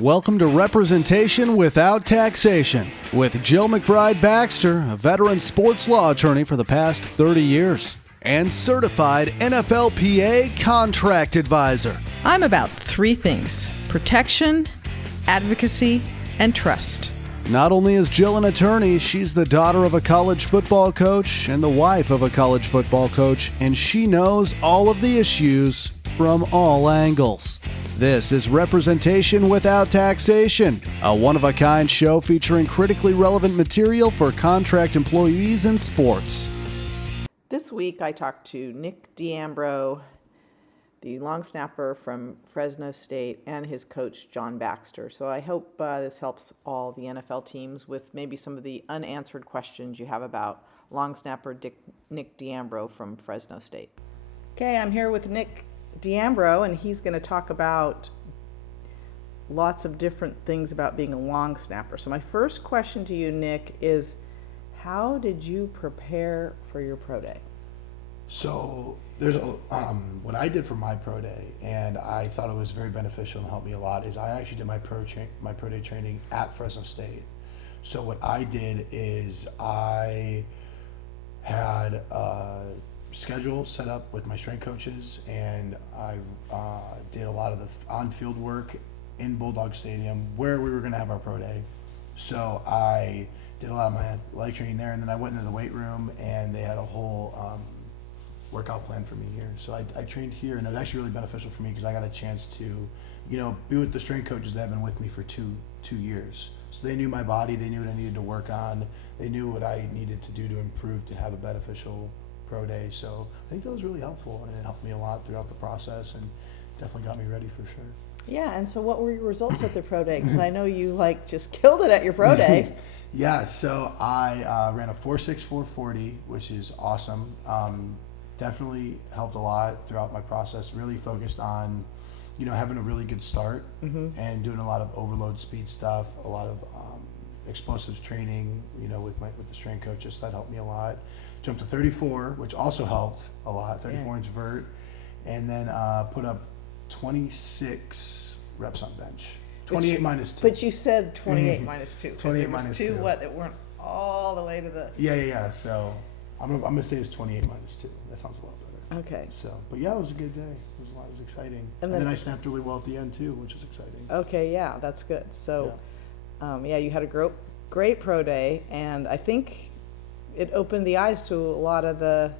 Welcome to Representation Without Taxation with Jill McBride Baxter, a veteran sports law attorney for the past 30 years and certified NFLPA contract advisor. I'm about three things: protection, advocacy, and trust. Not only is Jill an attorney, she's the daughter of a college football coach and the wife of a college football coach, and she knows all of the issues from all angles. This is Representation Without Taxation, a one-of-a-kind show featuring critically relevant material for contract employees in sports. This week I talked to Nick Ambra, the long snapper from Fresno State, and his coach, John Baxter. So I hope this helps all the NFL teams with maybe some of the unanswered questions you have about long snapper Nick Ambra from Fresno State. Okay, I'm here with Nick Ambra, and he's going to talk about lots of different things about being a long snapper. So my first question to you, Nick, is how did you prepare for your pro day? So there's what I did for my pro day, and I thought it was very beneficial and helped me a lot, is I actually did my pro day training at Fresno State. So what I did is I had a schedule set up with my strength coaches, and I did a lot of the on-field work in Bulldog Stadium where we were going to have our pro day. So I did a lot of my athletic training there, and then I went into the weight room, and they had a whole workout plan for me here. So I trained here, and it was actually really beneficial for me because I got a chance to, be with the strength coaches that have been with me for two years. So they knew my body, they knew what I needed to work on, they knew what I needed to do to improve to have a beneficial pro day. So I think that was really helpful, and it helped me a lot throughout the process and definitely got me ready for sure. Yeah, and so what were your results at the pro day? Because I know you just killed it at your pro day. Yeah, so I ran a 4.6 440, which is awesome. Definitely helped a lot throughout my process. Really focused on, having a really good start and doing a lot of overload speed stuff, a lot of explosives training, with the strength coaches. That helped me a lot. Jumped to 34, which also helped a lot, 34-inch vert, and then put up 26 reps on bench. 28 minus 2. But you said 28 minus 2. 28 minus 2. That weren't all the way to the... Yeah. So I'm gonna say it's 28 minus 2. That sounds a lot better. Okay. So, but yeah, it was a good day. It was exciting. And then I snapped really well at the end too, which was exciting. Okay, yeah, that's good. So, you had a great pro day, and I think it opened the eyes to a lot of the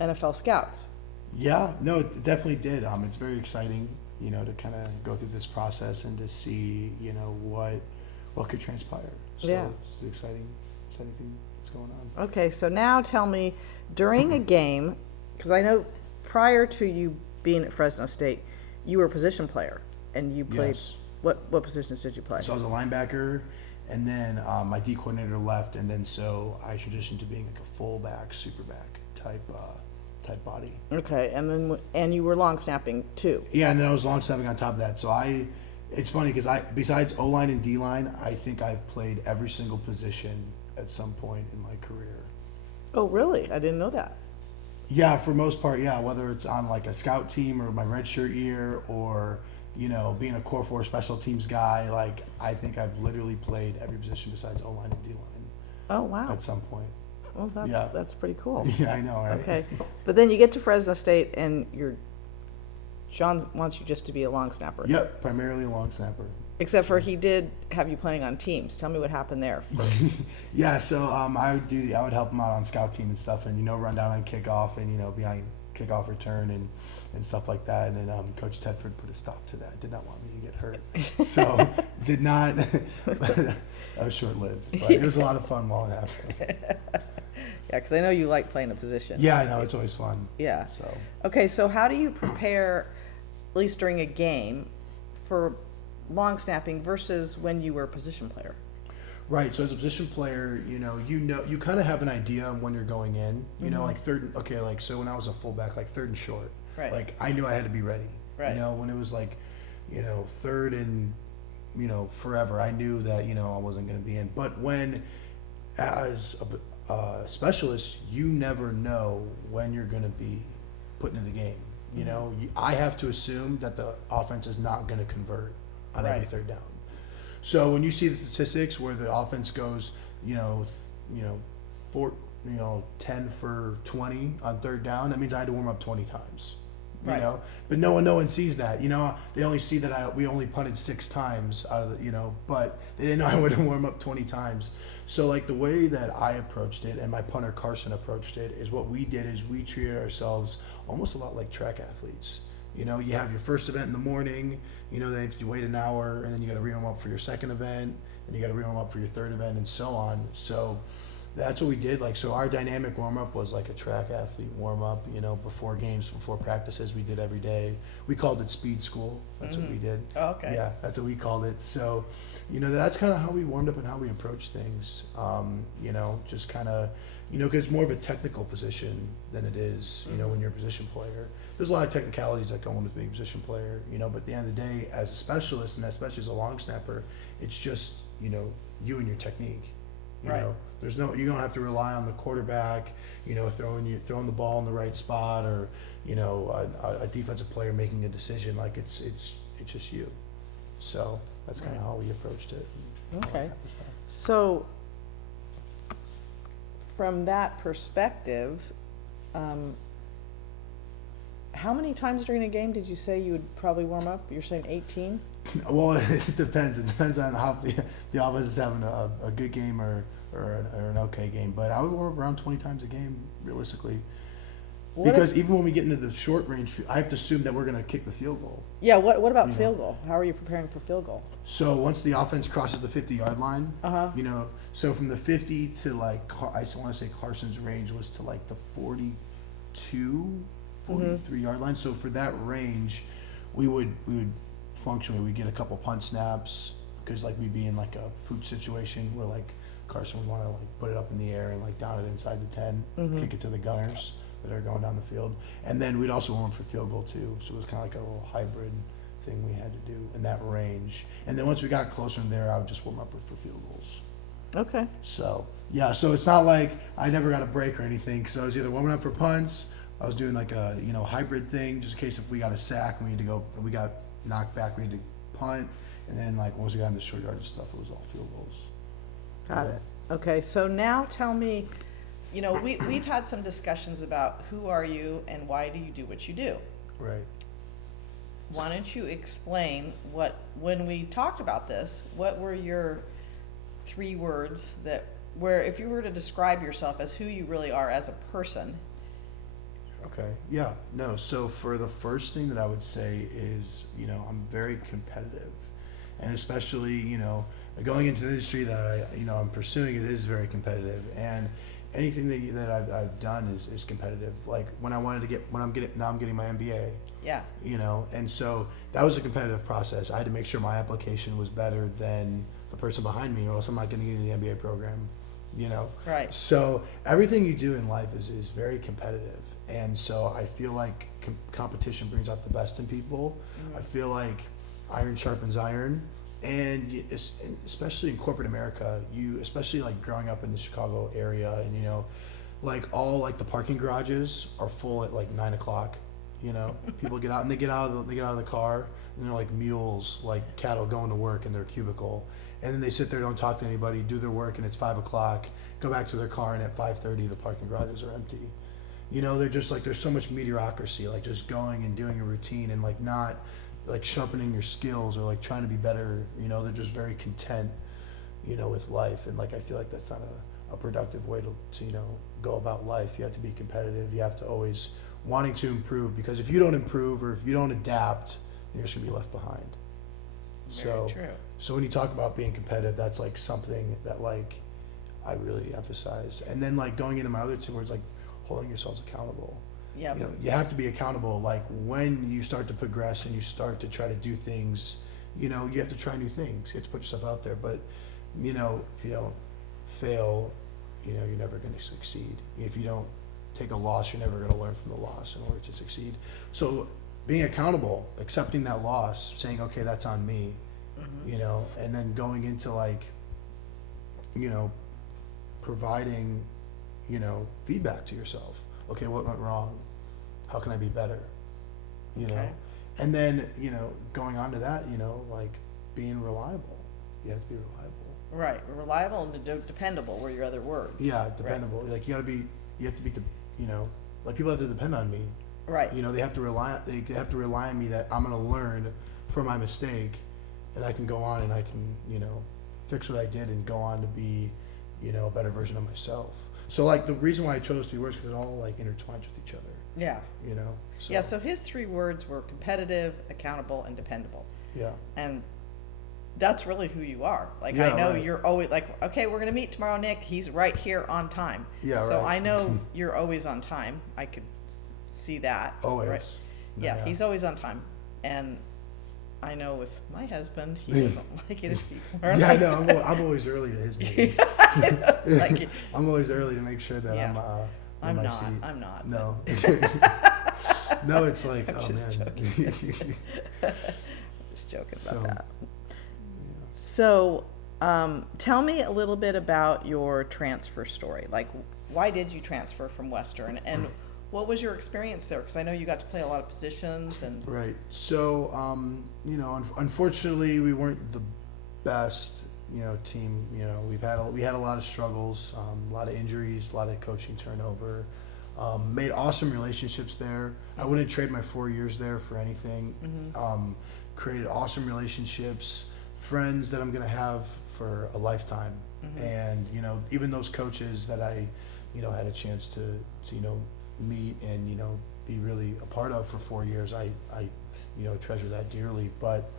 NFL scouts. Yeah, no, it definitely did. It's very exciting, to kind of go through this process and to see, what could transpire. So it's an exciting thing that's going on. Okay, so now tell me, during a game, because I know prior to you being at Fresno State, you were a position player, and you played. Yes. What positions did you play? So I was a linebacker, and then my D coordinator left, and then so I transitioned to being like a fullback, superback type body. Okay, and you were long snapping too. Yeah, and then I was long snapping on top of that. So it's funny because besides O-line and D-line, I think I've played every single position at some point in my career. Oh, really? I didn't know that. Yeah, for most part, yeah. Whether it's on like a scout team or my redshirt year, or being a Core 4 special teams guy, like I think I've literally played every position besides O-line and D-line. Oh, wow. At some point. Well, that's pretty cool. Yeah, I know, right? Okay, but then you get to Fresno State, and John wants you just to be a long snapper. Yep, primarily a long snapper. Except for he did have you playing on teams. Tell me what happened there. Yeah, so I would help him out on scout team and stuff, and run down on kickoff and behind kickoff return and stuff like that. And then Coach Tedford put a stop to that. Did not want me to get hurt, so did not. That was short lived, but it was a lot of fun while it happened. Yeah, because I know you like playing a position. Yeah, I know, it's always fun. Yeah. So. Okay, so how do you prepare, at least during a game, for long snapping versus when you were a position player? Right. So as a position player, you kind of have an idea of when you're going in. Like so when I was a fullback, like third and short. Right. Like I knew I had to be ready. Right. When it was like, third and forever, I knew that I wasn't going to be in. But when as a specialist, you never know when you're going to be put into the game. I have to assume that the offense is not going to convert on every third down. So when you see the statistics where the offense goes, 10 for 20 on third down, that means I had to warm up 20 times. Right. But no one sees that. They only see that we only punted 6 times out of the, but they didn't know I would warm up 20 times. So like the way that I approached it and my punter Carson approached it is what we did is we treated ourselves almost a lot like track athletes. You have your first event in the morning, then you wait an hour and then you got to re-warm up for your second event and you got to re-warm up for your third event and so on. So that's what we did. So our dynamic warm-up was like a track athlete warm-up, before games, before practices we did every day. We called it speed school. That's what we did. Oh, okay. Yeah, that's what we called it. So, that's kind of how we warmed up and how we approach things. Just kind of, because it's more of a technical position than it is, when you're a position player. There's a lot of technicalities that go in with being a position player, but at the end of the day, as a specialist and especially as a long snapper, it's just, you and your technique. Right. You don't have to rely on the quarterback, throwing the ball in the right spot or, a defensive player making a decision. Like it's just you. So that's kind of how we approached it. All that Okay. type of stuff. So from that perspective, how many times during a game did you say you would probably warm up? You're saying 18? Well, it depends. It depends on how the offense is having a good game or an okay game. But I would warm up around 20 times a game, realistically. Because even when we get into the short range, I have to assume that we're going to kick the field goal. Yeah, what about field goal? How are you preparing for field goal? So once the offense crosses the 50-yard line, so from the 50 to I want to say Carson's range was to like the 43-yard line. So for that range, we would functionally we'd get a couple punt snaps because we'd be in like a pooch situation where Carson would want to put it up in the air and down it inside the 10, kick it to the gunners that are going down the field, and then we'd also warm up for field goal too. So it was kind of like a little hybrid thing we had to do in that range. And then once we got closer in there, I would just warm up for field goals. Okay. So yeah, so it's not like I never got a break or anything because I was either warming up for punts, I was doing like a hybrid thing just in case if we got a sack and we had to go and we got knocked back, we had to punt, and then once we got in the short yardage stuff, it was all field goals. Got it. Okay, so now tell me, we've had some discussions about who are you and why do you do what you do. Right. Why don't you explain when we talked about this, what were your 3 words where if you were to describe yourself as who you really are as a person? Okay. Yeah. No. So for the first thing that I would say is, I'm very competitive, and especially, going into the industry that I'm pursuing, it is very competitive, and anything that I've done is competitive. Like when I'm getting my MBA. Yeah. And so that was a competitive process. I had to make sure my application was better than the person behind me, or else I'm not going to get into the MBA program. Right. So everything you do in life is very competitive, and so I feel like competition brings out the best in people. I feel like iron sharpens iron, and especially in corporate America, especially growing up in the Chicago area, and all the parking garages are full at 9 o'clock. People get out and they get out of the car, and they're like mules, like cattle going to work in their cubicle. And then they sit there, don't talk to anybody, do their work, and it's 5 o'clock, go back to their car, and at 5:30 the parking garages are empty. They're just there's so much mediocrity, just going and doing a routine and not sharpening your skills or trying to be better. They're just very content, with life. And I feel like that's not a productive way to go about life. You have to be competitive. You have to always wanting to improve, because if you don't improve or if you don't adapt, you're just gonna be left behind. Very true. So when you talk about being competitive, that's something that I really emphasize. And then going into my other 2 words, holding yourselves accountable. Yeah. You have to be accountable. When you start to progress and you start to try to do things, you have to try new things. You have to put yourself out there. But if you don't fail, you're never going to succeed. If you don't take a loss, you're never going to learn from the loss in order to succeed. So being accountable, accepting that loss, saying, okay, that's on me, and then going into providing, feedback to yourself. Okay, what went wrong? How can I be better? Okay. And then, going on to that, being reliable, You have to be reliable. Right, reliable and dependable were your other words. Yeah, dependable. Right. Like you have to be, like people have to depend on me. Right. They have to rely on me that I'm going to learn from my mistake, and I can go on and I can, fix what I did and go on to be, a better version of myself. So like the reason why I chose 3 words because it all like intertwines with each other. Yeah. So. Yeah. So his 3 words were competitive, accountable, and dependable. Yeah. And that's really who you are. Like, yeah, I know right. you're always like, okay, we're going to meet tomorrow, Nick. He's right here on time. Yeah, so right. I know you're always on time. I could see that. Always. Right? Yeah, he's always on time. And I know with my husband, he doesn't like it if people are yeah, I know. I'm always early to his meetings. like, I'm always early to make sure that I'm in my seat. I'm not. No. No, it's like, I'm oh just man. joking. Just joking So, about that. So, tell me a little bit about your transfer story. Like, why did you transfer from Western, and what was your experience there? Because I know you got to play a lot of positions and. Right. So, unfortunately, we weren't the best, team. We had a lot of struggles, a lot of injuries, a lot of coaching turnover. Made awesome relationships there. I wouldn't trade my 4 years there for anything. Mm-hmm. Created awesome relationships. Friends that I'm going to have for a lifetime. Mm-hmm. And, even those coaches that I, had a chance to meet and, be really a part of for 4 years, I treasure that dearly. But,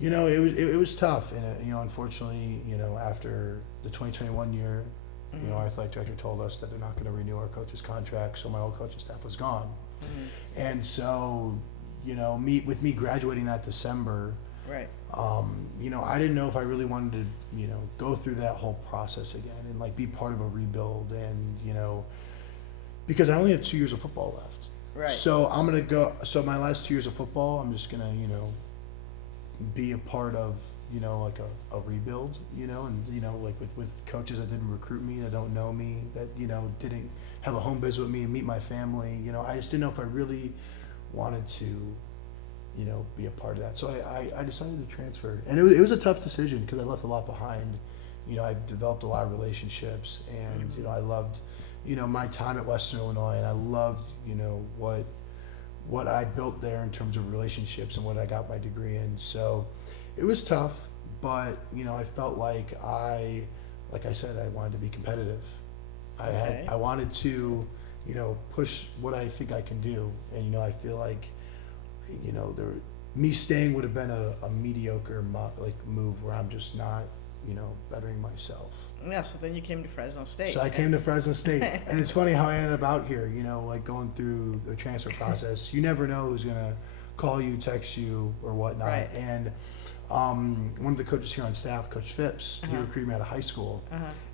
it was tough. And, unfortunately, after the 2021 year, mm-hmm. Our athletic director told us that they're not going to renew our coaches' contract. So my old coaching staff was gone. Mm-hmm. And so, with me graduating that December, right. I didn't know if I really wanted to, go through that whole process again and like be part of a rebuild and, because I only have 2 years of football left. Right. So I'm going to go, so my last 2 years of football, I'm just going to, be a part of, like a rebuild, and, like with coaches that didn't recruit me, that don't know me, that, didn't have a home visit with me and meet my family. I just didn't know if I really wanted to, be a part of that. So I decided to transfer. And it was a tough decision because I left a lot behind. I've developed a lot of relationships and, Mm-hmm. I loved, my time at Western Illinois, and I loved, what I built there in terms of relationships and what I got my degree in. So it was tough, but, I felt like I said, I wanted to be competitive. I wanted to, push what I think I can do. And, I feel like, me staying would have been a mediocre move where I'm just not, bettering myself. Yeah, so then you came to Fresno State. So I came to Fresno State. And it's funny how I ended up out here, like going through the transfer process. You never know who's going to call you, text you, or whatnot. Right. And one of the coaches here on staff, Coach Phipps, he recruited me out of high school.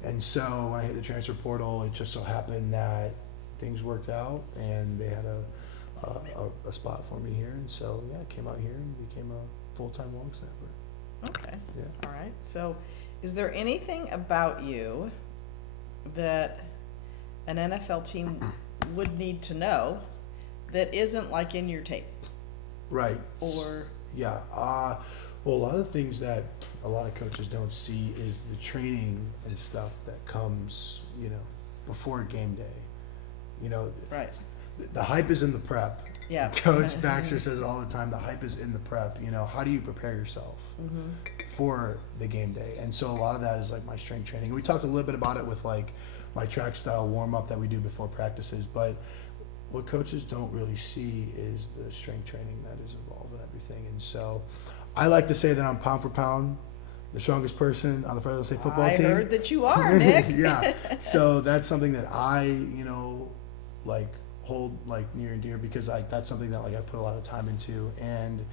And so when I hit the transfer portal, it just so happened that things worked out and they had a spot for me here. And so, yeah, I came out here and became a full-time long snapper. Okay. Yeah. All right. So is there anything about you that an NFL team would need to know that isn't like in your tape? Right. Or yeah. Well, a lot of things that a lot of coaches don't see is the training and stuff that comes, before game day. right. The hype is in the prep. Yeah. Coach Baxter says it all the time. The hype is in the prep. How do you prepare yourself for the game day? And so a lot of that is like my strength training. And we talked a little bit about it with like my track style warm up that we do before practices. But what coaches don't really see is the strength training that is involved in everything. And so I like to say that I'm pound for pound the strongest person on the Fresno State football team. I heard that you are, Nick. Yeah. So that's something that I, like hold like near and dear because that's something that like I put a lot of time into. And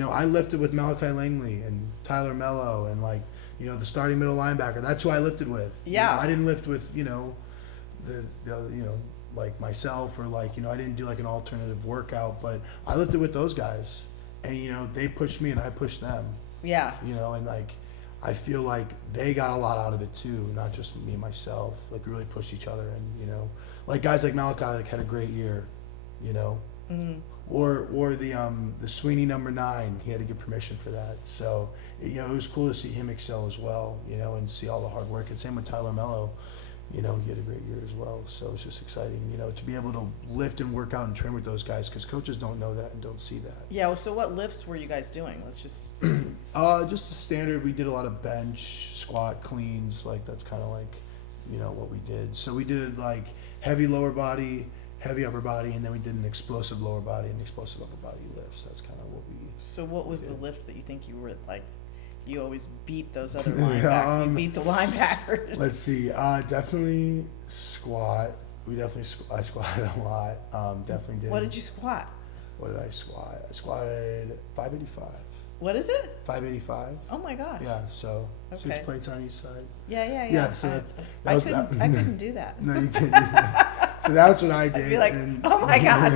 I lifted with Malachi Langley and Tyler Mello and like the starting middle linebacker. That's who I lifted with. Yeah. I didn't lift with the like myself or like I didn't do like an alternative workout, but I lifted with those guys and they pushed me and I pushed them. Yeah. And like I feel like they got a lot out of it too, not just me and myself. Like we really pushed each other, and like guys like Malachi like had a great year, Or the Sweeney number 9, he had to get permission for that. So it was cool to see him excel as well, and see all the hard work. And same with Tyler Mello, he had a great year as well. So it's just exciting, to be able to lift and work out and train with those guys, because coaches don't know that and don't see that. Yeah. So what lifts were you guys doing? Let's just. Just the standard. We did a lot of bench, squat, cleans. Like that's kind of like, what we did. So we did like heavy lower body, heavy upper body, and then we did an explosive lower body and explosive upper body lifts. That's kind of what we. So what was the lift that you think you were like? You always beat those other linebackers. You beat the linebackers. Let's see. Definitely squat. I squatted a lot. Definitely did. What did you squat? What did I squat? I squatted 585. What is it? 585. Oh my gosh. Yeah. So Okay. 6 plates on each side. Yeah. So I couldn't do that. No, you can't do that. So that's what I did. I'd be like, oh my god.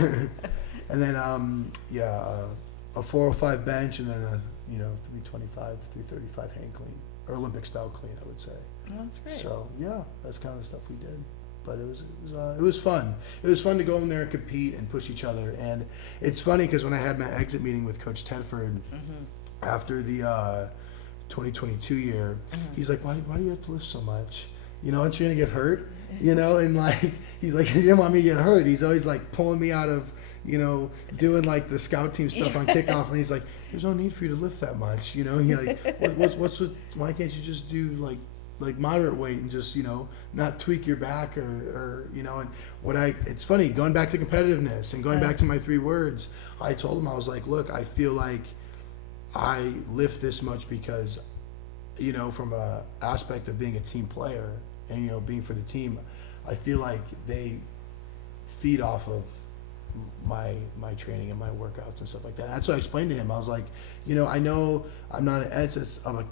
And then a 405 bench, and then a 325, 335 hang clean, or Olympic style clean, I would say. Oh, that's great. So yeah, that's kind of the stuff we did. But it was fun. It was fun to go in there and compete and push each other. And it's funny because when I had my exit meeting with Coach Tedford after the 2022 year, he's like, why do you have to lift so much? Aren't you gonna get hurt? And like he's like, he didn't want me to get hurt. He's always like pulling me out of doing like the scout team stuff on kickoff, and he's like, there's no need for you to lift that much. He's like, what's with, why can't you just do like moderate weight and just not tweak your back or and it's funny, going back to competitiveness and going back to my 3 words, I told him, I was like, look, I feel like I lift this much because from a aspect of being a team player and being for the team, I feel like they feed off of my training and my workouts and stuff like that. And that's what I explained to him. I was like, I know I'm not an essence of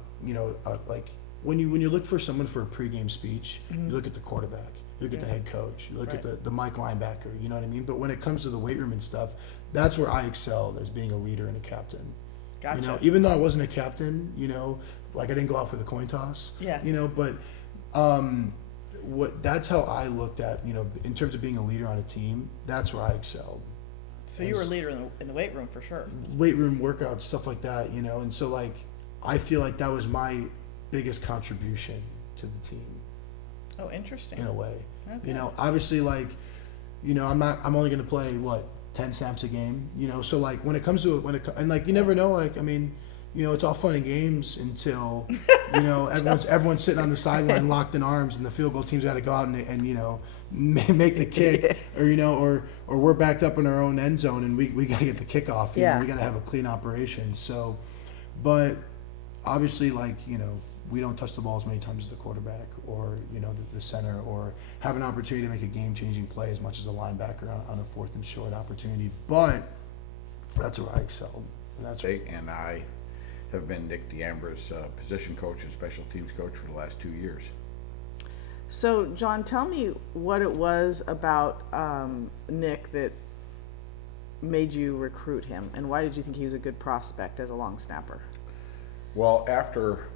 like when you look for someone for a pregame speech, you look at the quarterback, you look at the head coach, you look at the Mike linebacker, you know what I mean? But when it comes to the weight room and stuff, that's where I excelled, as being a leader and a captain. Gotcha. Even though I wasn't a captain, like I didn't go out for the coin toss. Yeah. But that's how I looked at, in terms of being a leader on a team, that's where I excelled. So you were a leader in the weight room for sure. Weight room workouts, stuff like that, and so like I feel like that was my biggest contribution to the team. Oh, interesting. In a way. Okay. Obviously like, I'm only going to play 10 snaps a game, so like when it comes to it, and like you never know, like I mean, it's all fun and games until everyone's sitting on the sideline locked in arms, and the field goal team's got to go out and make the kick, or we're backed up in our own end zone and we got to get the kickoff. We got to have a clean operation. So, but obviously, like we don't touch the ball as many times as the quarterback or the center, or have an opportunity to make a game-changing play as much as a linebacker on a 4th and short opportunity. But that's where I excelled, and that's and I have been Nick D'Ambra's position coach and special teams coach for the last 2 years. So, John, tell me what it was about Nick that made you recruit him, and why did you think he was a good prospect as a long snapper? Well, after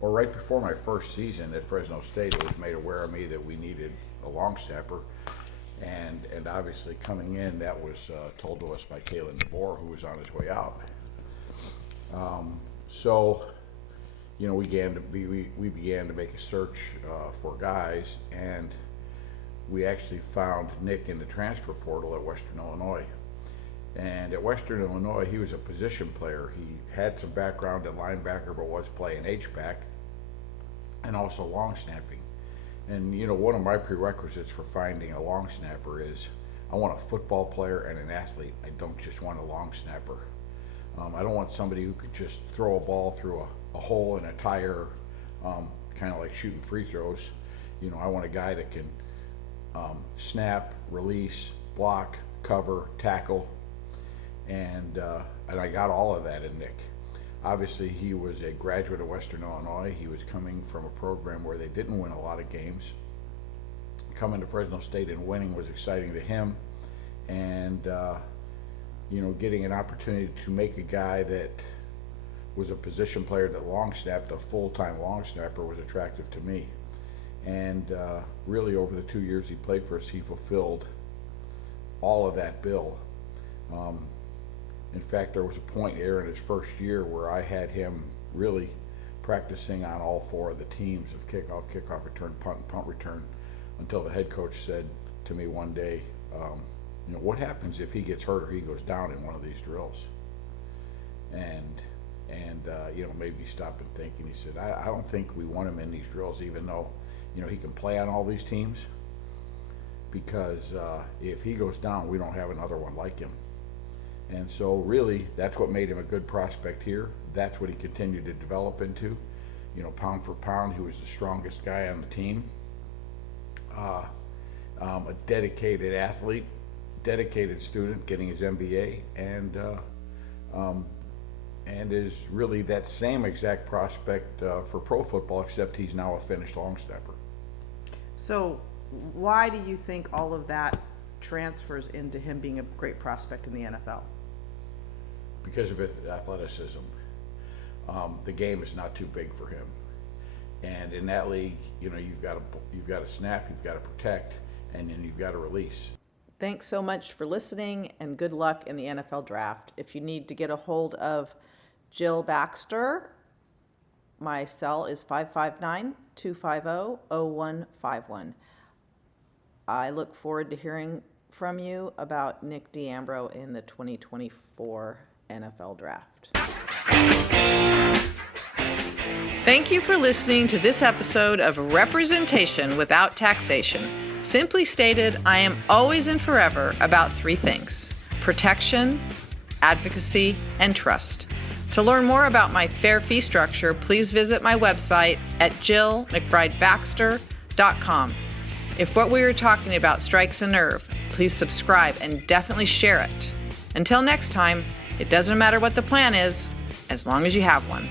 or right before my first season at Fresno State, it was made aware of me that we needed a long snapper. And obviously coming in, that was told to us by Kalen DeBoer, who was on his way out. So, we began to make a search for guys, and we actually found Nick in the transfer portal at Western Illinois. And at Western Illinois, he was a position player. He had some background at linebacker, but was playing H-back and also long snapping. And, one of my prerequisites for finding a long snapper is I want a football player and an athlete. I don't just want a long snapper. I don't want somebody who could just throw a ball through a hole in a tire, kind of like shooting free throws. I want a guy that can snap, release, block, cover, tackle. And I got all of that in Nick. Obviously, he was a graduate of Western Illinois. He was coming from a program where they didn't win a lot of games. Coming to Fresno State and winning was exciting to him. And, getting an opportunity to make a guy that was a position player that long snapped, a full-time long snapper, was attractive to me. And really over the 2 years he played for us, he fulfilled all of that bill. In fact, there was a point here in his first year where I had him really practicing on all four of the teams of kickoff, kickoff return, punt, and punt return, until the head coach said to me one day, what happens if he gets hurt or he goes down in one of these drills? And made me stop and think. And he said, I don't think we want him in these drills, even though, he can play on all these teams, because if he goes down, we don't have another one like him. And so really, that's what made him a good prospect here. That's what he continued to develop into. Pound for pound, he was the strongest guy on the team. A dedicated athlete, dedicated student, getting his MBA, and is really that same exact prospect for pro football, except he's now a finished long snapper. So why do you think all of that transfers into him being a great prospect in the NFL? Because of his athleticism. The game is not too big for him, and in that league, you've got to snap, you've got to protect, and then you've got to release. Thanks so much for listening, and good luck in the NFL draft. If you need to get a hold of Jill Baxter, my cell is 559-250-0151. I look forward to hearing from you about Nick D'Ambro in the 2024 NFL Draft. Thank you for listening to this episode of Representation Without Taxation. Simply stated, I am always and forever about three things: protection, advocacy, and trust. To learn more about my fair fee structure, please visit my website at jillmcbridebaxter.com. If what we are talking about strikes a nerve, please subscribe and definitely share it. Until next time, it doesn't matter what the plan is, as long as you have one.